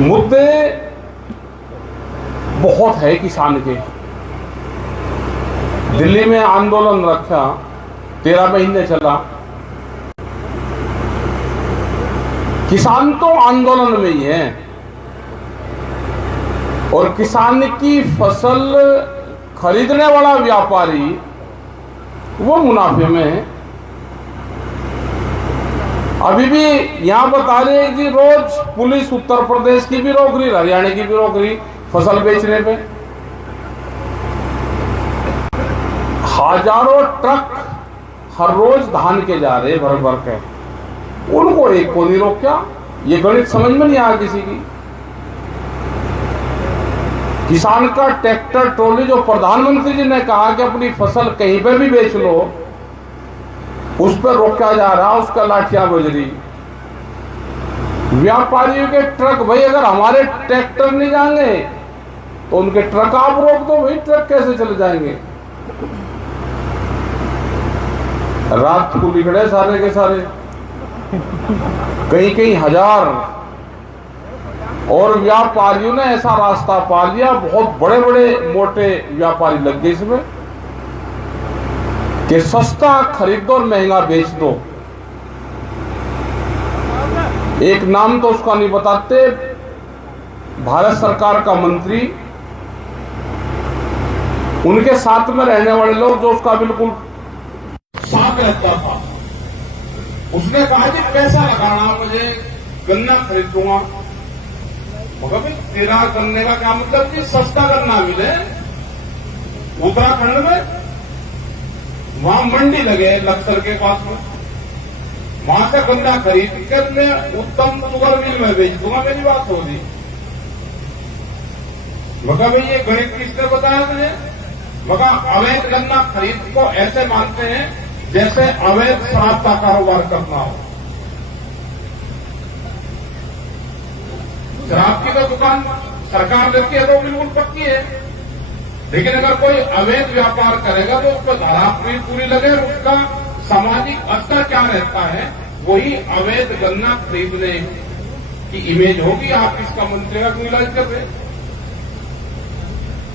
मुद्दे बहुत है किसान के। दिल्ली में आंदोलन रखा, 13 महीने चला। किसान तो आंदोलन में ही है और किसान की फसल खरीदने वाला व्यापारी वो मुनाफे में है। अभी भी यहां बता रहे हैं कि रोज पुलिस उत्तर प्रदेश की भी रोक रही, हरियाणा की भी रोक रही फसल बेचने पे। हजारों ट्रक हर रोज धान के जा रहे भर भर के, उनको एक को नहीं रोका। ये गणित समझ में नहीं आया किसी की। किसान का ट्रैक्टर ट्रॉली जो प्रधानमंत्री जी ने कहा कि अपनी फसल कहीं पे भी बेच लो, उस पर रोका जा रहा, उसका लाठियां बज रही। व्यापारियों के ट्रक, भाई अगर हमारे ट्रैक्टर नहीं जाएंगे तो उनके ट्रक आप रोक दो, भाई ट्रक कैसे चले जाएंगे। रात को बिगड़े सारे के सारे, कहीं कहीं हजार। और व्यापारियों ने ऐसा रास्ता पा लिया, बहुत बड़े बड़े मोटे व्यापारी लग गए इसमें कि सस्ता खरीद दो और महंगा बेच दो। एक नाम तो उसका नहीं बताते, भारत सरकार का मंत्री, उनके साथ में रहने वाले लोग जो उसका बिल्कुल साथ रहता था, उसने कहा कि पैसा लगाना, मुझे गन्ना खरीदूंगा। मगर भाई तेरा गन्ने का क्या मतलब कि सस्ता गन्ना मिले। उत्तराखंड में वहां मंडी लगे लक्सर के पास में, वहां से गन्ना खरीद कर मैं उत्तम शुगर मिल में बेच दूंगा, मेरी बात होगी। मगर भाई ये गणित किसने बताया तुझे? मगर अवैध गन्ना खरीद को ऐसे मानते हैं जैसे अवैध शराब का कारोबार करना हो। शराब की तो दुकान सरकार देती है तो बिल्कुल पक्की है, लेकिन अगर कोई अवैध व्यापार करेगा तो उसको धारा पूरी लगे। उसका सामाजिक स्तर क्या रहता है, वही अवैध गन्ना खरीदने की इमेज होगी। आप इसका मंत्री का क्यों इलाज कर रहे?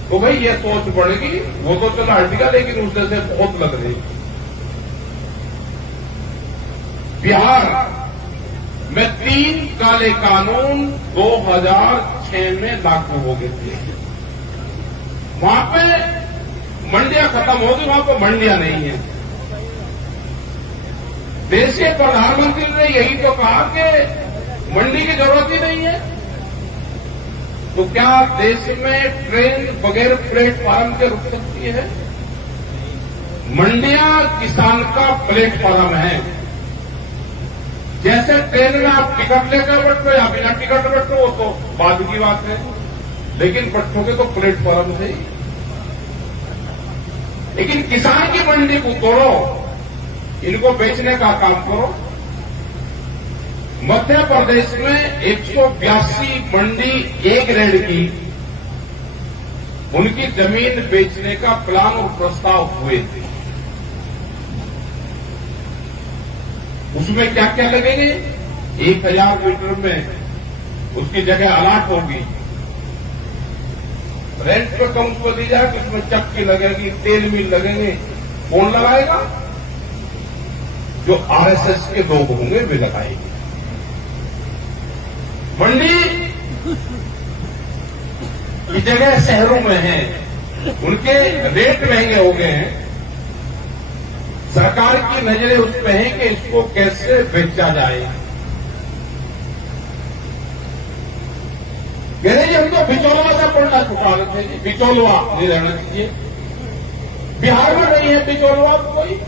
तो भाई ये सोच बढ़ेगी। वो तो चला हटेगा, लेकिन उससे से बहुत लग रही। बिहार में 3 काले कानून 2006 में लागू हो गए थे। वहां पे मंडियां खत्म हो गई, वहां पे मंडियां नहीं है। देश के प्रधानमंत्री ने यही तो कहा कि मंडी की जरूरत ही नहीं है। तो क्या देश में ट्रेन बगैर प्लेटफार्म के रुक सकती है? मंडियां किसान का प्लेटफार्म है। जैसे ट्रेन में आप टिकट लेकर बैठो या बिना टिकट बैठो, वो तो बाद की बात है, लेकिन बैठोगे तो प्लेटफार्म से ही। लेकिन किसान की मंडी को तोड़ो, इनको बेचने का काम करो। मध्य प्रदेश में 182 मंडी ए ग्रेड की, उनकी जमीन बेचने का प्लान और प्रस्ताव हुए थे। उसमें क्या क्या लगेंगे? 1000 मीटर में उसकी जगह अलाट होगी, रेंट पे कम उसको दी जाएगी, उसमें चक्की लगेगी, तेल मिल लगेंगे। कौन लगाएगा? जो आरएसएस के लोग होंगे वे लगाएंगे। मंडी की जगह शहरों में है, उनके रेट महंगे हो गए हैं। सरकार की नजरें उस पर हैं कि इसको कैसे बेचा जाए। कह रहे जी हम तो बिचौलवा से पड़ना छुपा रहे थे जी, बिचौलवा नहीं रहना चाहिए। बिहार में नहीं है बिचौलवा कोई।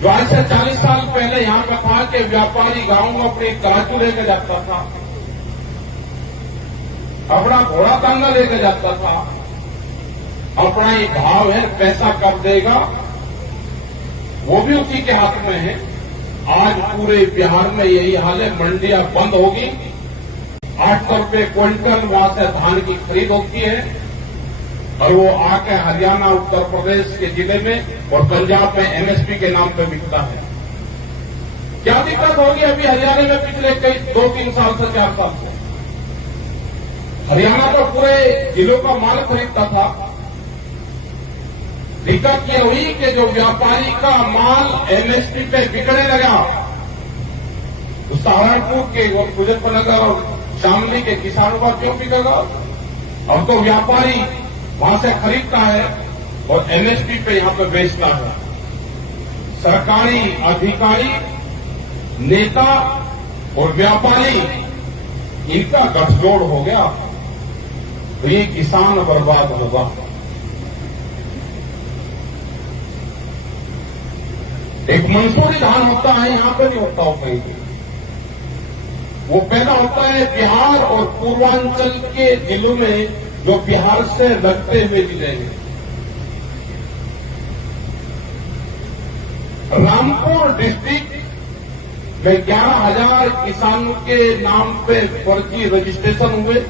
जो आज से 40 साल पहले यहां का था कि व्यापारी गांव में अपनी काजू लेकर जाता था, अपना घोड़ा तांगा लेकर जाता था, अपना ये भाव है, पैसा कर देगा, वो भी उसी के हाथ में है। आज पूरे बिहार में यही हाल है। मंडियां बंद होगी, 800 रुपये क्विंटल वहां से धान की खरीद होती है और वो आके हरियाणा, उत्तर प्रदेश के जिले में और पंजाब में एमएसपी के नाम पर बिकता है। क्या दिक्कत होगी अभी हरियाणा में पिछले कई 2-3 साल से 4 साल से? हरियाणा तो पूरे जिलों का माल खरीदता था। दिक्कत यह हुई कि जो व्यापारी का माल एमएसपी पे बिकने लगा, तो सहारनपुर के और मुजफ्फरनगर और शामली के किसानों का क्यों बिकेगा? अब तो व्यापारी वहां से खरीदता है और एमएसपी पे यहां पे बेचता है। सरकारी अधिकारी, नेता और व्यापारी, इनका गठजोड़ हो गया तो ये किसान बर्बाद होगा। एक मंसूरी धान होता है, यहां पर नहीं होता हो कहीं भी। वो पैदा होता है बिहार और पूर्वांचल के जिलों में, जो बिहार से लगते हुए जिले हैं। रामपुर डिस्ट्रिक्ट में 11,000 किसानों के नाम पे फर्जी रजिस्ट्रेशन हुए।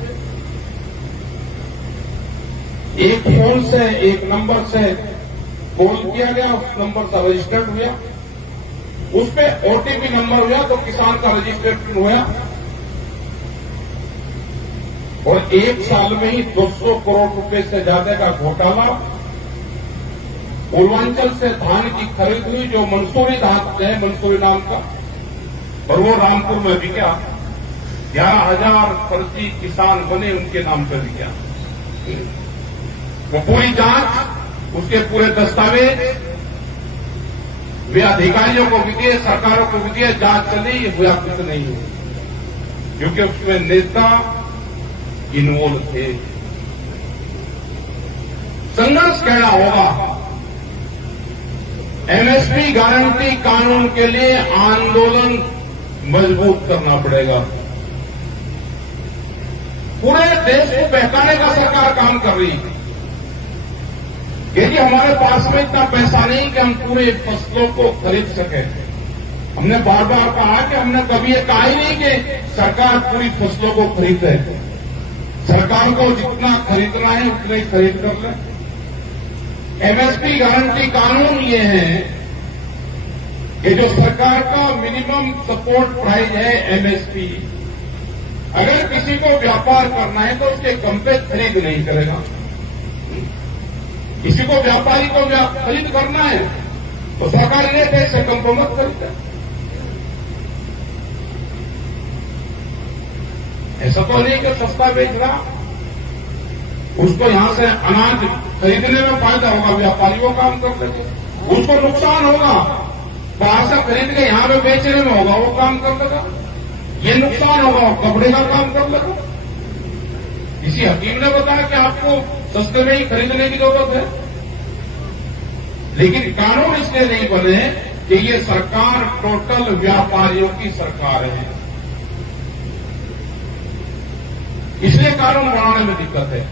एक फोन से, एक नंबर से कॉल किया गया, उस नंबर से रजिस्टर्ड हुआ, उस पर ओटीपी नंबर हुआ तो किसान का रजिस्ट्रेशन हुआ और 1 साल में ही 200 करोड़ रुपए से ज्यादा का घोटाला। पूर्वांचल से धान की खरीद हुई, जो मंसूरी धान है, मंसूरी नाम का, और वो रामपुर में बिका। 11,000 फर्जी किसान बने, उनके नाम पर बिका। वो पूरी जांच, उसके पूरे दस्तावेज वे अधिकारियों को भी दिए, सरकारों को भी दिए, जांच चली, हुआ कुछ नहीं हुआ, क्योंकि उसमें नेता इन्वॉल्व थे। संघर्ष कहना होगा। एमएसपी गारंटी कानून के लिए आंदोलन मजबूत करना पड़ेगा। पूरे देश को बहकाने का सरकार काम कर रही है। यदि हमारे पास में इतना पैसा नहीं कि हम पूरे फसलों को खरीद सकें, हमने बार बार कहा कि हमने कभी ये कहा ही नहीं कि सरकार पूरी फसलों को खरीदे। सरकार को जितना खरीदना है उतना ही खरीद कर ले। एमएसपी गारंटी कानून ये है कि जो सरकार का मिनिमम सपोर्ट प्राइस है एमएसपी, अगर किसी को व्यापार करना है तो उसके कम पे खरीद नहीं करेगा। किसी को व्यापारी को खरीद करना है तो सरकार रेट से कम को मत खरीदे। ऐसा तो नहीं कि सस्ता बेच रहा, उसको यहां से अनाज खरीदने में फायदा होगा, व्यापारी वो काम कर देंगे। उसको नुकसान होगा, बाहर से खरीद के यहां पे बेचने में होगा, वो काम कर देगा। ये नुकसान होगा, कपड़े का काम कर लेगा। किसी हकीम ने बताया कि आपको सस्ते में ही खरीदने की जरूरत है, लेकिन कानून इसलिए नहीं बने कि ये सरकार टोटल व्यापारियों की सरकार है, इसलिए कानून बनाने में दिक्कत है।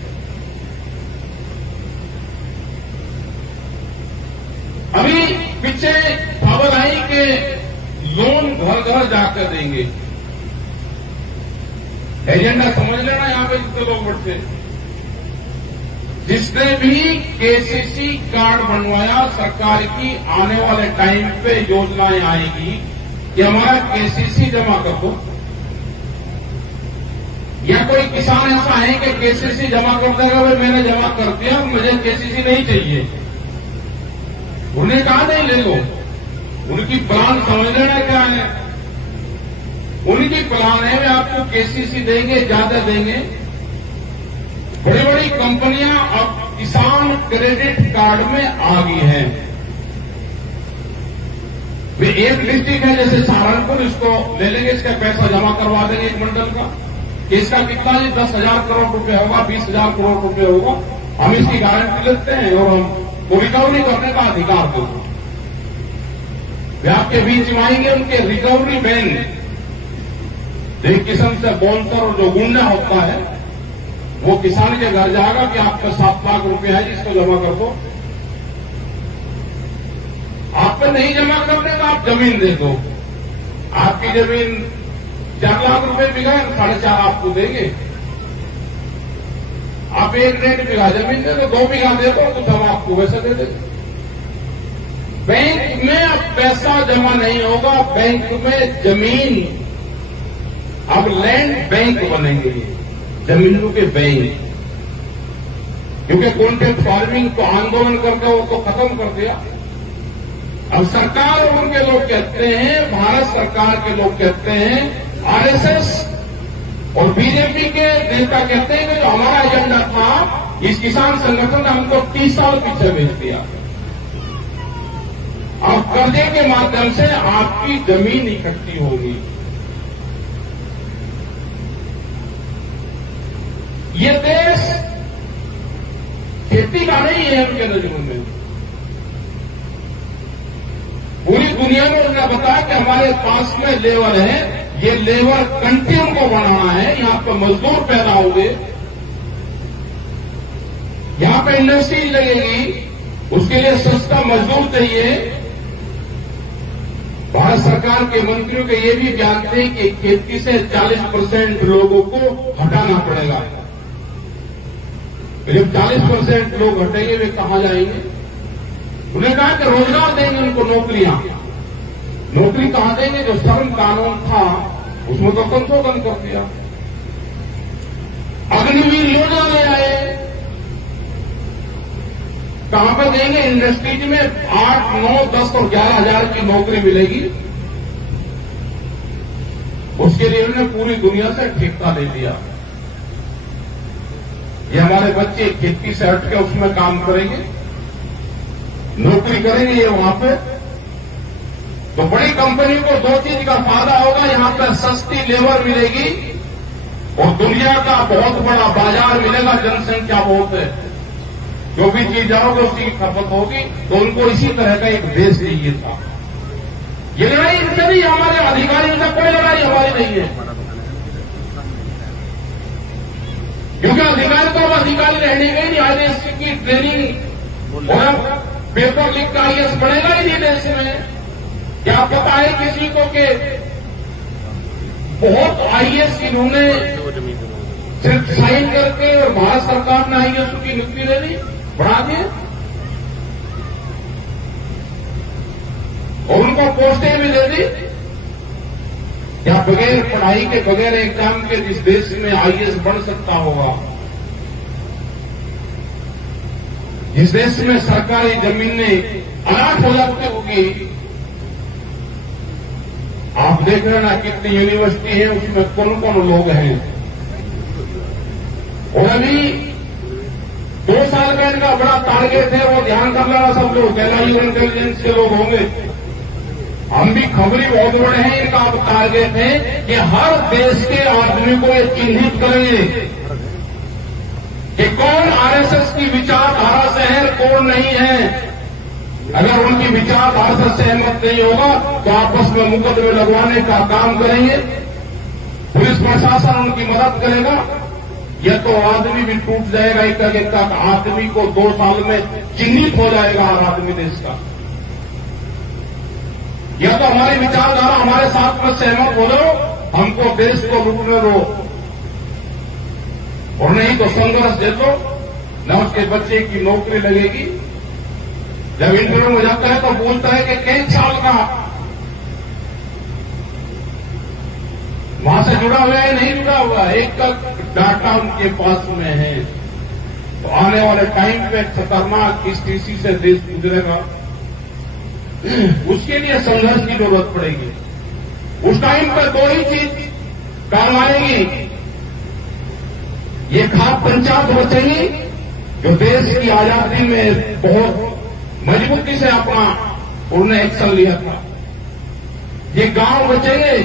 अभी पीछे खबर आई कि लोन घर घर जाकर देंगे। एजेंडा समझ लेना, यहां पे जितने लोग बैठे, जिसने भी केसीसी कार्ड बनवाया, सरकार की आने वाले टाइम पे योजनाएं आएगी कि हमारा केसीसी जमा कर दो। या कोई किसान ऐसा है कि केसीसी जमा कर देगा, भाई मैंने जमा कर दिया, मुझे केसीसी नहीं चाहिए, उन्हें कहा नहीं ले लो। उनकी प्लान समझ लेना क्या है। उनकी प्लान है वे आपको केसीसी देंगे, ज्यादा देंगे। बड़ी बड़ी कंपनियां अब किसान क्रेडिट कार्ड में आ गई हैं। वे एक डिस्ट्रिक्ट है जैसे सहारनपुर, इसको ले लेंगे, इसका पैसा जमा करवा देंगे एक मंडल का, कि इसका कितना जी 10,000 करोड़ रुपए होगा, 20,000 करोड़ रुपए होगा, हम इसकी गारंटी लेते हैं और हमको रिकवरी करने का अधिकार दो। वे आपके बीच में आएंगे, उनके रिकवरी बैंक एक किस्म से बोलकर, और जो गुंडा होता है वो किसान के घर जाएगा कि आपका 7 लाख रुपए है, इसको जमा कर दो। आप पे नहीं जमा करने तो आप जमीन दे दो। आपकी जमीन 4 लाख रुपए बिका है, 4.5 आपको देंगे। आप 1.5 बीघा जमीन दे दो, 2 बीघा दे दो, तो हम आपको वैसे दे देंगे। बैंक में अब पैसा जमा नहीं होगा, बैंक में जमीन, अब लैंड बैंक बनेंगे, जमीनों के बैंक। क्योंकि कॉन्ट्रैक्ट फार्मिंग तो आंदोलन करके वो तो खत्म कर दिया। अब सरकार और उनके लोग कहते हैं, भारत सरकार के लोग कहते हैं, आरएसएस और बीजेपी के नेता कहते हैं कि जो हमारा एजेंडा था, इस किसान संगठन ने हमको 30 साल पीछे भेज दिया। अब कर्जे के माध्यम से आपकी जमीन इकट्ठी होगी। ये देश खेती का नहीं है उनके नजरों में। पूरी दुनिया में उन्होंने बताया कि हमारे पास में लेबर है, ये लेबर कंट्री उनको बढ़ाना है, यहां पर मजदूर पैदा होंगे, यहां पे इंडस्ट्री लगेगी, उसके लिए सस्ता मजदूर चाहिए। भारत सरकार के मंत्रियों के ये भी बयान थे कि खेती से 40% लोगों को हटाना पड़ेगा। जब 40% लोग हटेंगे वे कहां जाएंगे? उन्होंने कहा कि रोजगार देंगे उनको, नौकरियां। नौकरी कहां देंगे? जो श्रम कानून था उसमें तो संशोधन कर दिया। अग्निवीर योजना ले आए, कहां पर देंगे? इंडस्ट्रीज में 8, 9, 10 और 11 हजार की नौकरी मिलेगी। उसके लिए उन्होंने पूरी दुनिया से ठेका ले लिया। ये हमारे बच्चे खेती से हट के उसमें काम करेंगे, नौकरी करेंगे ये वहां पे। तो बड़ी कंपनी को 2 चीज का फायदा होगा, यहां पर सस्ती लेबर मिलेगी और दुनिया का बहुत बड़ा बाजार मिलेगा। जनसंख्या बहुत है, जो भी चीज जाओगे उसकी खपत होगी। तो उनको इसी तरह का एक देश चाहिए था। ये लड़ाई इनसे नहीं, हमारे अधिकारियों से कोई लड़ाई हमारी नहीं है, क्योंकि अधिकारी तो अब अधिकारी रहने गए नहीं। आईएएस की ट्रेनिंग और पेपर लीक का आईएएस बनेगा ही नहीं देश में। क्या पता है किसी को कि बहुत आईएएस इन्होंने सिर्फ साइन करके और भारत सरकार ने आईएएस की नियुक्ति दे दी, बढ़ा दी और उनको पोस्टें भी दे दी। क्या बगैर पढ़ाई के, बगैर एग्जाम के जिस देश में आईएएस बन सकता होगा, जिस देश में सरकारी जमीनें अनाथ हो जाती होगी। आप देख रहे ना कितनी यूनिवर्सिटी है, उसमें कौन कौन लोग हैं। और अभी 2 साल का इनका बड़ा टारगेट है, वो ध्यान कर लेना सब लोग, कैलायू इंटेलिजेंस के लोग होंगे। हम भी खबरी बहुत बड़े हैं, इनका अब टारगेट है कि हर देश के आदमी को ये चिन्हित करेंगे कि कौन आरएसएस की विचारधारा से है, कौन नहीं है। अगर उनकी विचारधारा से सहमत नहीं होगा तो आपस में मुकदमे लगवाने का काम करेंगे। पुलिस प्रशासन उनकी मदद करेगा। यह तो आदमी भी टूट जाएगा, एक आदमी को 2 साल में चिन्हित हो जाएगा हर आदमी देश का। या तो हमारी विचारधारा हमारे साथ में सहमत हो लो, हमको देश को लूटने दो, और नहीं तो संघर्ष दे दो, न उसके बच्चे की नौकरी लगेगी। जब इंटरव्यू में जाता है तो बोलता है कि कई साल का वहां से जुड़ा हुआ है, नहीं जुड़ा हुआ, एक का डाटा उनके पास में है। तो आने वाले टाइम पे खतरनाक स्थिति से देश गुजरेगा, उसके लिए संघर्ष की जरूरत पड़ेगी। उस टाइम पर 2 ही चीज काम आएगी, ये खाद पंचायत बचेगी जो देश की आजादी में बहुत मजबूती से अपना उन्होंने एक्शन लिया था, ये गांव बचेंगे,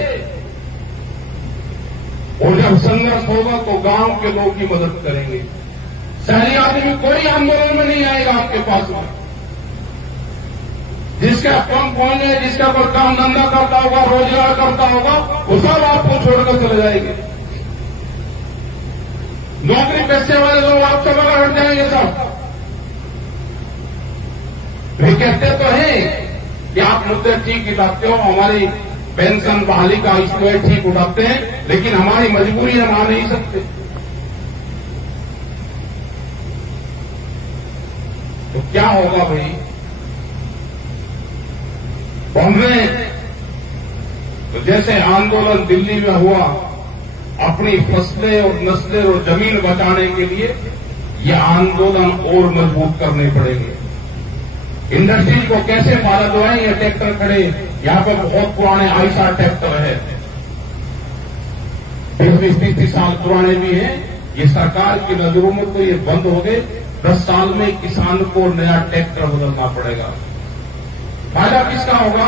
और जब संघर्ष होगा तो गांव के लोग की मदद करेंगे। शहरी आदमी कोई आंदोलन में नहीं आएगा आपके पास में। जिसका पंप कौन है, जिसका पर काम धंधा करता होगा, रोजगार करता होगा, वो सब आपको छोड़कर चले जाएंगे। नौकरी पैसे वाले लोग आपसे बगैर हट जाएंगे सब। वे कहते तो हैं कि आप मुद्दे ठीक उठाते हो, हमारी पेंशन बहाली का इसको ठीक उठाते हैं, लेकिन हमारी मजबूरी हम आ नहीं सकते। तो क्या होगा भाई? तो हमने तो जैसे आंदोलन दिल्ली में हुआ, अपनी फसलें और नस्लें और जमीन बचाने के लिए ये आंदोलन और मजबूत करने पड़ेंगे। इंडस्ट्री को कैसे फायदा दिलाएं? ये ट्रैक्टर खड़े, यहां पे बहुत पुराने आईसा ट्रैक्टर है, 20-30 साल पुराने भी हैं। ये सरकार की नजरों में तो ये बंद हो गए। 10 साल में किसान को नया ट्रैक्टर बदलना पड़ेगा। फायदा किसका होगा?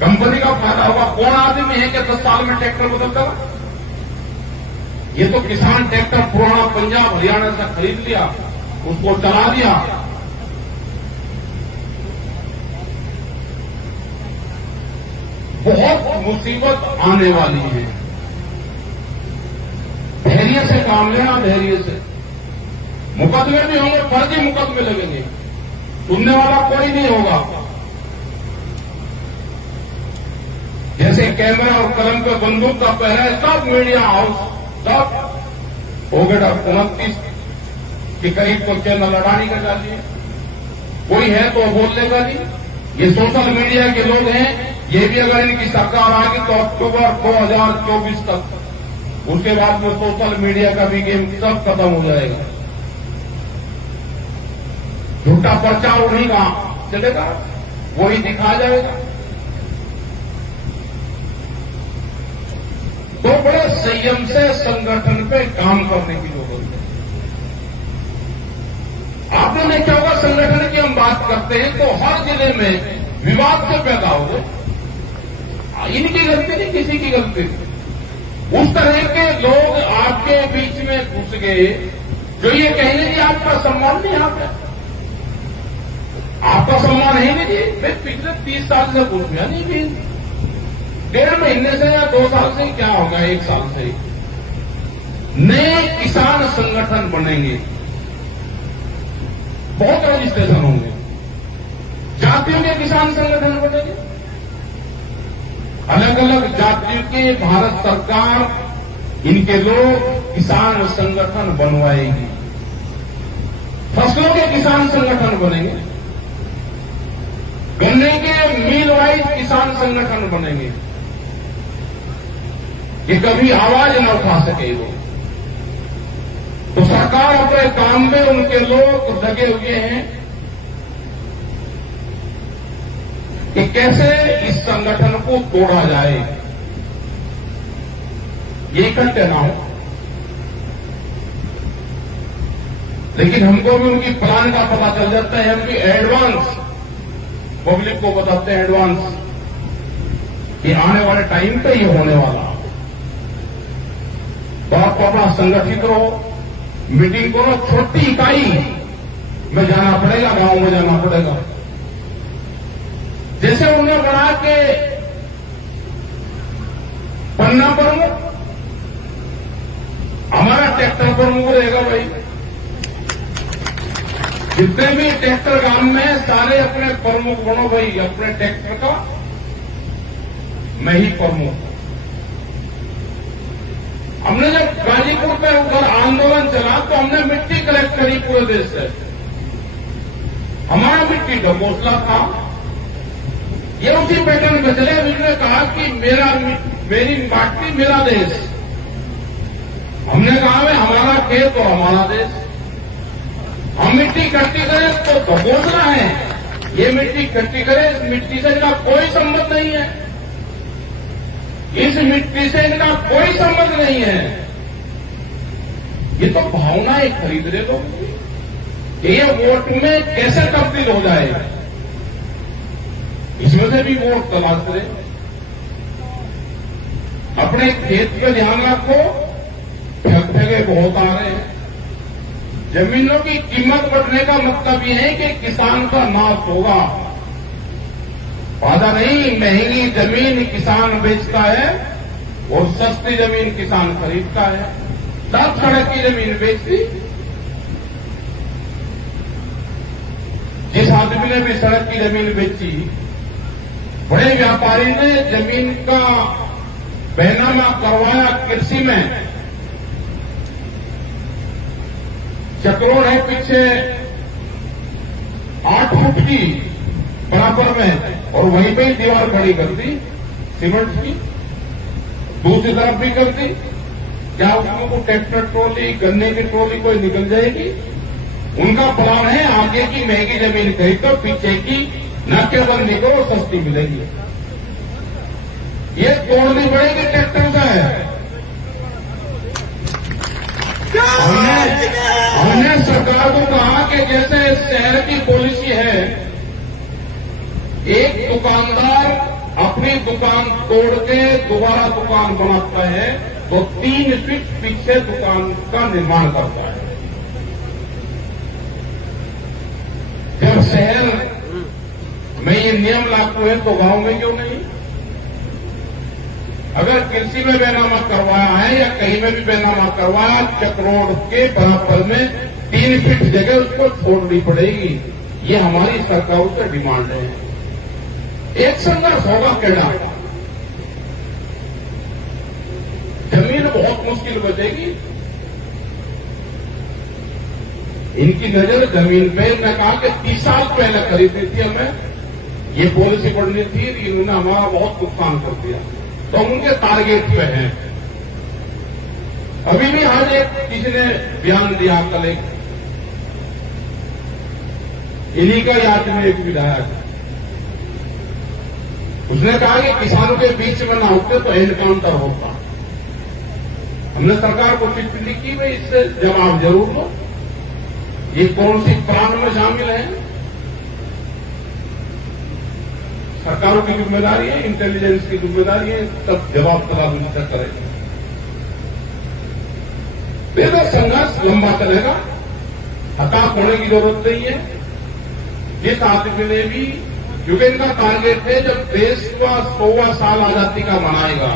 कंपनी का फायदा होगा। कौन आदमी है कि 10 साल में ट्रैक्टर बदल देगा? ये तो किसान ट्रैक्टर पुराना पंजाब हरियाणा से खरीद लिया, उसको चला दिया, बहुत मुसीबत आने वाली है। धैर्य से काम लेना, धैर्य से। मुकदमे भी होंगे, फर्जी मुकदमे लगेंगे, सुनने वाला कोई नहीं होगा। जैसे कैमरा और कलम पे बंदूक का पहरा है, सब मीडिया हाउस सब हो गया 29 के करीब को चैनल लड़ाने का डालिए, कोई है तो बोल लेगा नहीं। ये सोशल मीडिया के लोग हैं, ये भी अगर इनकी सरकार आ गई तो अक्टूबर 2024 तक, उसके बाद में सोशल मीडिया का भी गेम सब खत्म हो जाएगा। झूठा प्रचार उन्हीं का चलेगा, वही दिखाया जाएगा। तो बड़े संयम से संगठन पे काम करने की जरूरत है। आपने देखा होगा, संगठन की हम बात करते हैं तो हर जिले में विवाद से पैदा हो गए। इनकी गलती नहीं, किसी की गलती नहीं। उस तरह के लोग आपके बीच में घुस गए जो ये कहेंगे कि आपका सम्मान नहीं, आपका सम्मान है नहीं जी। मैं पिछले 30 साल से घुस गया नहीं भी, 1.5 महीने से या 2 साल से क्या होगा, 1 साल से नए किसान संगठन बनेंगे, बहुत रजिस्ट्रेशन होंगे, जातियों के किसान संगठन बनेंगे, अलग अलग जातियों के भारत सरकार इनके लोग किसान संगठन बनवाएगी, फसलों के किसान संगठन बनेंगे, गन्ने के मील वाइज किसान संगठन बनेंगे। ये कभी आवाज न उठा सके वो, तो सरकार अपने काम में उनके लोग लगे हुए हैं कि कैसे इस संगठन को तोड़ा जाए, ये इकट्ठे ना हो। लेकिन हमको भी उनकी प्लान का पता चल जाता है, हम भी एडवांस पब्लिक को बताते हैं, एडवांस कि आने वाले टाइम पे ये होने वाला। तो आपको अपना संगठित रहो, मीटिंग करो, छोटी इकाई में जाना पड़ेगा, गांव में जाना पड़ेगा। जैसे उन्होंने बना के पन्ना प्रमुख, हमारा ट्रैक्टर प्रमुख रहेगा भाई। जितने भी ट्रैक्टर गांव में सारे अपने प्रमुख बनो भाई, अपने ट्रैक्टर का मैं ही प्रमुख। हमने जब गाजीपुर पे ऊपर आंदोलन चला तो हमने मिट्टी कलेक्ट करी पूरे देश से, हमारा मिट्टी का घोषणा था। ये उसी पैटर्न पे चले। उन्होंने कहा कि मेरी माटी मेरा देश, हमने कहा हमारा खेत और हमारा देश। हम मिट्टी इकट्ठी करें तो घोषणा है, ये मिट्टी इकट्ठी करें, इस मिट्टी से इनका कोई संबंध नहीं है, इस मिट्टी से इनका कोई संबंध नहीं है। ये तो भावनाएं खरीद रहे लोग कि ये वोट में कैसे तब्दील हो जाए, इसमें से भी वोट तलाश करें। अपने खेत पे ध्यान रखो, ठगे बहुत आ रहे हैं। जमीनों की कीमत बढ़ने का मतलब यह है कि किसान का नाश होगा। फायदा नहीं, महंगी जमीन किसान बेचता है और सस्ती जमीन किसान खरीदता है। सब सड़क की जमीन बेचती, जिस आदमी ने भी सड़क की जमीन बेची, बड़े व्यापारी ने जमीन का बैनामा करवाया कृषि में। चक्रोड़ है पीछे 8 फुट की बराबर में, और वहीं पे ही दीवार खड़ी कर दी सीमेंट की, दूसरी तरफ भी कर दी। क्या उसमें को ट्रैक्टर ट्रॉली, गन्ने की ट्रॉली कोई निकल जाएगी? उनका प्लान है आगे की महंगी जमीन खरीद कर पीछे की नाकेबंदी करो, सस्ती मिलेगी। ये तोड़नी पड़ेगी ट्रैक्टर का है। हमने सरकार को कहा कि जैसे शहर की पॉलिसी है, एक दुकानदार अपनी दुकान तोड़ के दोबारा दुकान बनाता है तो 3 फीट पीछे दुकान का निर्माण करता है। जब शहर में ये नियम लागू है तो गांव में क्यों नहीं? अगर कृषि में बेनामा करवाया है या कहीं में भी बेनामा करवाया, चक रोड के बराबर में 3 फीट जगह उसको छोड़नी पड़ेगी। ये हमारी सरकारों से डिमांड है। एक संघर्ष होगा केड़ा, जमीन बहुत मुश्किल बचेगी। इनकी नजर जमीन पे, मैं कहा कि 30 साल पहले खरीदी थी हमें, ये पॉलिसी बढ़नी थी, इन्होंने हमारा बहुत नुकसान कर दिया, तो उनके टारगेट पे हैं। अभी भी आज एक किसी ने बयान दिया, कल एक इन्हीं का याद में एक विधायक, उसने कहा कि किसानों के बीच में ना होते तो एनकाउंटर होता। हमने सरकार को चिट्ठी लिखी, भाई इससे जवाब जरूर दो, ये कौन सी प्लान में शामिल है? सरकारों की जिम्मेदारी है, इंटेलिजेंस की जिम्मेदारी है, तब जवाब तलाश करेंगे। तो संघर्ष लंबा चलेगा, हताश होने की जरूरत नहीं है। जिस आदमी ने भी, क्योंकि इनका टारगेट है जब देश का 100वां साल आजादी का मनाएगा,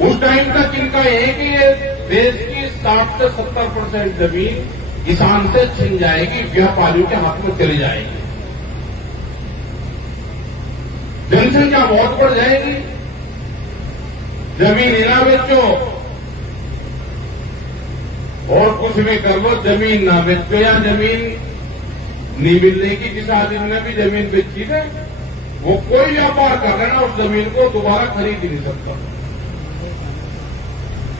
उस टाइम तक इनका है कि ये देश की 60 से 70% जमीन किसान से छिन जाएगी, व्यापारियों के हाथ में चली जाएगी, जनसंख्या बहुत बढ़ जाएगी। जमीन ना बेचो और कुछ भी कर लो, जमीन ना बेचो या जमीन नहीं मिलने की। जिस आदमी ने भी जमीन बेची है वो कोई व्यापार कर रहे हैं, उस जमीन को दोबारा खरीद ही नहीं सकता।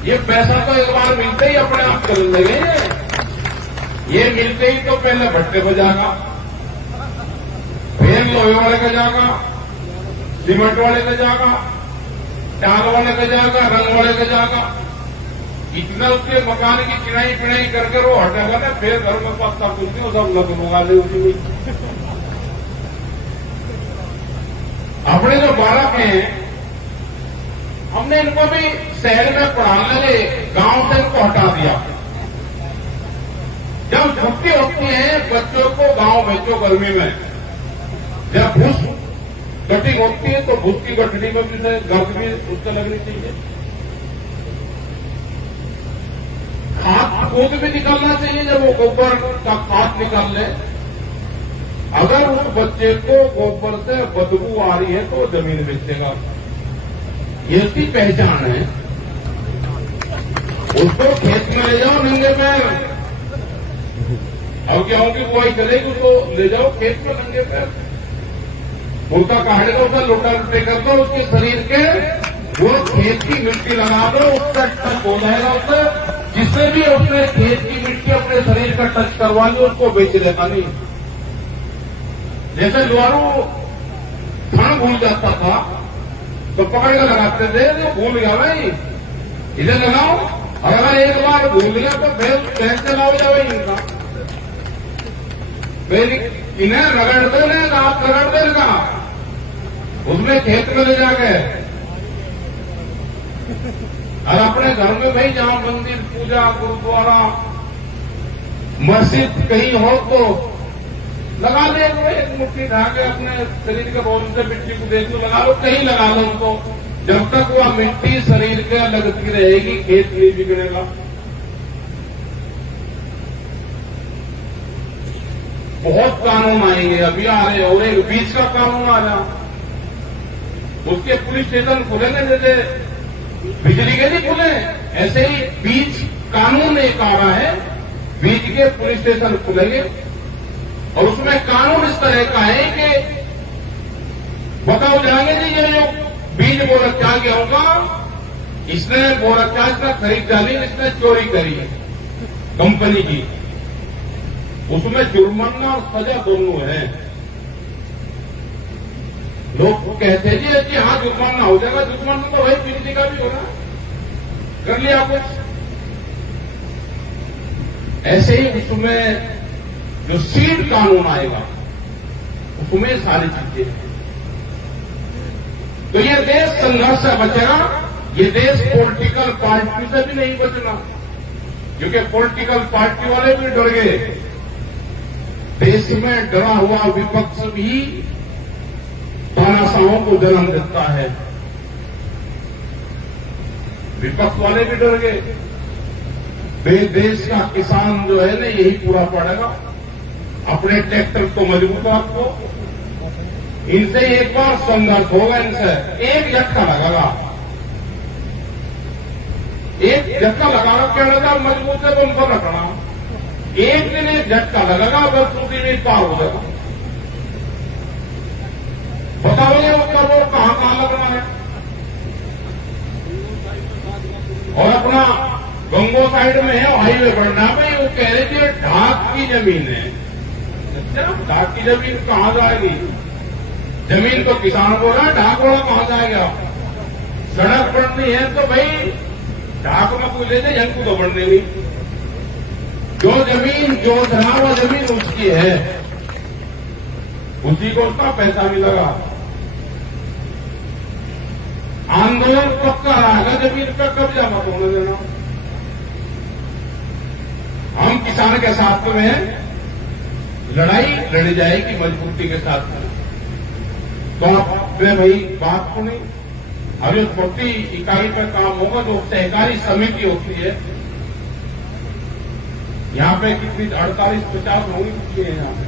ये पैसा तो एक बार मिलते ही अपने आप चलने लगे। ये मिलते ही तो पहले भट्टे बजागा, फिर लोहे वाले का जागा, सीमेंट वाले का जागा, टाल वाले का जागा, रंग वाले का जागा, इतना उसके मकान की चिनाई पिनाई करके वो हटेगा ना, फिर घर में पत्ता पूछती हो सब लग लगा दे उसी हुई। अपने जो बालक हैं, हमने इनको भी शहर में पढ़ाने लगे, गांव से इनको हटा दिया। जब छुट्टी होती है बच्चों को गांव भेजो गर्मी में, जब भूस कटिंग होती है तो भूस की गठड़ी में भी गर्द भी उससे लगनी चाहिए, खाद खुद भी निकलना चाहिए। जब वो गोबर का खाद निकाल ले, अगर उस बच्चे को गोबर से बदबू आ रही है तो वो जमीन बेचेगा, ये उसकी पहचान है। उसको खेत में ले जाओ नंगे पैर, और गेहूं की बुआई चलेगी उसको ले जाओ खेत में नंगे पैर, उनका काढ़े दो, उसका लोटा लुटे कर दो, उसके शरीर के वो खेत की मिट्टी लगा दो, उसका टच हो जाएगा उससे। जिससे भी उसने खेत की मिट्टी अपने शरीर का टच करवा ली उसको बेच देगा नहीं। जैसे ज्वारू धान भूल जाता था तो पकड़ कर लगाते थे, तो भूल गया भाई इधर लगाओ, और अगर एक बार भूल गया तो फिर कैसे लगाओ जाओ इनका, फिर इन्हें रगड़ देगा, आप रगड़ देगा उसमें खेत में ले जाके। और अपने घर में भाई जहां मंदिर, पूजा, गुरुद्वारा, मस्जिद कहीं हो तो लगा ले, एक मुट्ठी ढा के अपने शरीर के बोल से मिट्टी को देख लो, लगा लो, कहीं लगा लो उनको। जब तक वह मिट्टी शरीर के लगती रहेगी खेत नहीं बिगड़ेगा। बहुत कानून आएंगे, अभी आ रहे, और एक बीच का कानून आ रहा, उसके पुलिस स्टेशन खुलेंगे, जैसे बिजली के नहीं खुले ऐसे ही बीच कानून एक आ रहा है, बीच के पुलिस स्टेशन खुलेंगे। और उसमें कानून इस तरह का है कि बताओ जाएंगे जी ये जो बीज बो रखा गेहूं का, इसने बो रखा, इसने खरीद डाली, इसने चोरी करी है कंपनी की, उसमें जुर्माना और सजा दोनों है। लोग कहते हैं जी हाँ जुर्माना हो जाएगा, जुर्माना तो वही बिजली का भी होना, कर लिया कुछ। ऐसे ही उसमें जो सीड कानून आएगा उसमें सारी चीजें हैं। तो ये देश संघर्ष से बचेगा, ये देश पॉलिटिकल पार्टी से भी नहीं बचना, क्योंकि पॉलिटिकल पार्टी वाले भी डर गए। देश में डरा हुआ विपक्ष भी तानाशाहों को जन्म देता है। विपक्ष वाले भी डर गए। देश का किसान जो है ना यही पूरा पड़ेगा, अपने ट्रैक्टर तो मजबूत आपको, इनसे एक बार संघर्ष होगा, इनसे एक झटका लगेगा, एक झटका लगाना क्या लगा, मजबूत है तो उनको रखना, एक दिन एक झटका लगेगा, बस दूसरी दिन पार हो जाएगा। बताओगे उसका रोड कहां लगना है। और अपना गंगो साइड में है हाईवे बढ़ना भाई, वो कह रहे थे ढाक की जमीन है। अच्छा, ढाक की जमीन कहां जाएगी? जमीन तो किसान बोल रहा है, ढाक वाला कहां जाएगा? सड़क बढ़नी है तो भाई ढाक में कोई ले जाए, हमको तो बढ़ने नहीं। जो जमीन जो धरा हुआ जमीन उसकी है, उसी को उसका पैसा मिलेगा। आंदोलन पक्का रहेगा, जमीन पर कब्जा मत होने देना। हम किसान के साथ में हैं, लड़ाई लड़ी जाएगी मजबूती के साथ में। तो आपने भाई बात को नहीं, अभी छोटी इकाई पर काम होगा, जो सहकारी समिति होती है, यहां पे कितनी 48-50 होंगी, कितनी है यहां पे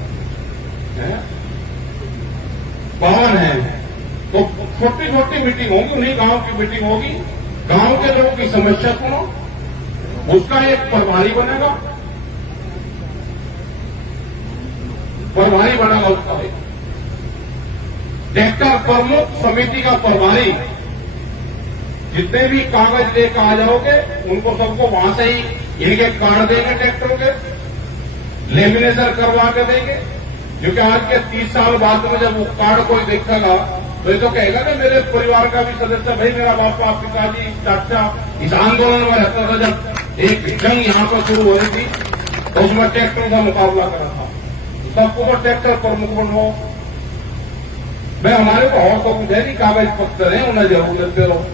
52 है। तो छोटी छोटी मीटिंग होगी, उन्हीं गांव की मीटिंग होगी, गांव के लोगों की समस्या सुनो, उसका एक प्रभारी बनेगा, प्रभारी बनेगा उसका एक ट्रैक्टर प्रमुख समिति का प्रभारी। जितने भी कागज लेकर आ जाओगे उनको सबको वहां से ही इनके कार्ड देंगे, ट्रैक्टरों के लेमिनेशन करवा के देंगे, क्योंकि आज के 30 साल बाद में जब वो कार्ड कोई देखेगा तो ये तो कहेगा ना मेरे परिवार का भी सदस्य, भाई मेरा बापा पिताजी चाचा इस आंदोलन में रहता था, जब एक जंग यहाँ पर शुरू हो रही थी तो उसमें ट्रैक्टर का मुकाबला करा था, सबको वो ट्रैक्टर प्रमुख बनो। मैं हमारे को और तो मुझे नहीं, कागज पत्र है उन्हें जरूर देते रहो।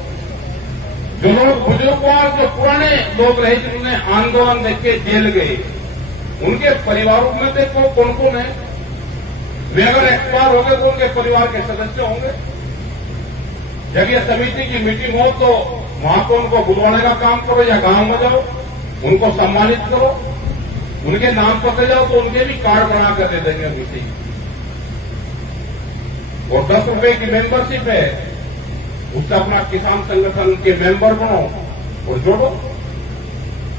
जो लोग बुजुर्ग और जो पुराने लोग रहे जिन्होंने आंदोलन देख के जेल गए, उनके परिवारों में देखो कौन कौन है। वे अगर एक्सपायर हो गए तो उनके परिवार के सदस्य होंगे। जब ये समिति की मीटिंग हो तो वहां को उनको बुलवाने का काम करो, या गांव में जाओ उनको सम्मानित करो, उनके नाम पर जाओ तो उनके भी कार्ड बना कर दे देंगे मीटिंग। और 10 रुपए की मेंबरशिप है, उससे अपना किसान संगठन के मेंबर बनो और जोड़ो,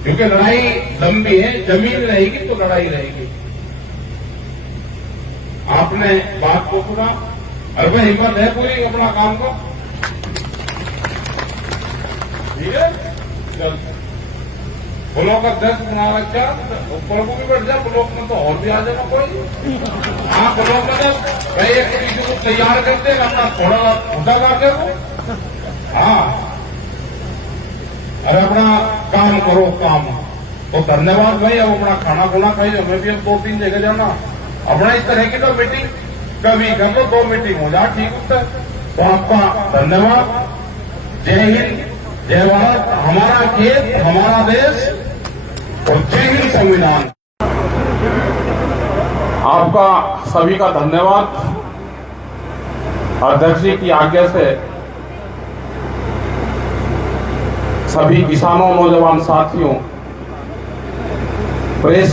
क्योंकि लड़ाई लंबी है, जमीन रहेगी तो लड़ाई रहेगी। आपने बात को सुना, अरे भाई हिम्मत है पूरी अपना काम का, ठीक है। चल ब्लॉक अध्यक्ष बना रखा, ऊपर को भी बैठ जा, ब्लॉक में तो और भी आ जाना कोई। हाँ ब्लॉक में तो भाई एक किसी को तैयार करते अपना थोड़ा खुदा लाके को, हाँ अरे अपना काम करो काम। तो धन्यवाद भाई, अब अपना खाना खुना खाइए, हमें भी अब 2-3 जगह जाना। अपना इस तरह की तो मीटिंग कभी कर लो, 2 मीटिंग हो जाए, ठीक होता है। तो आपका धन्यवाद। जय हिंद, जय भारत, हमारा खेत हमारा देश, और जय हिंद संविधान। आपका सभी का धन्यवाद। अध्यक्ष जी की आज्ञा से सभी किसानों, नौजवान साथियों, प्रेस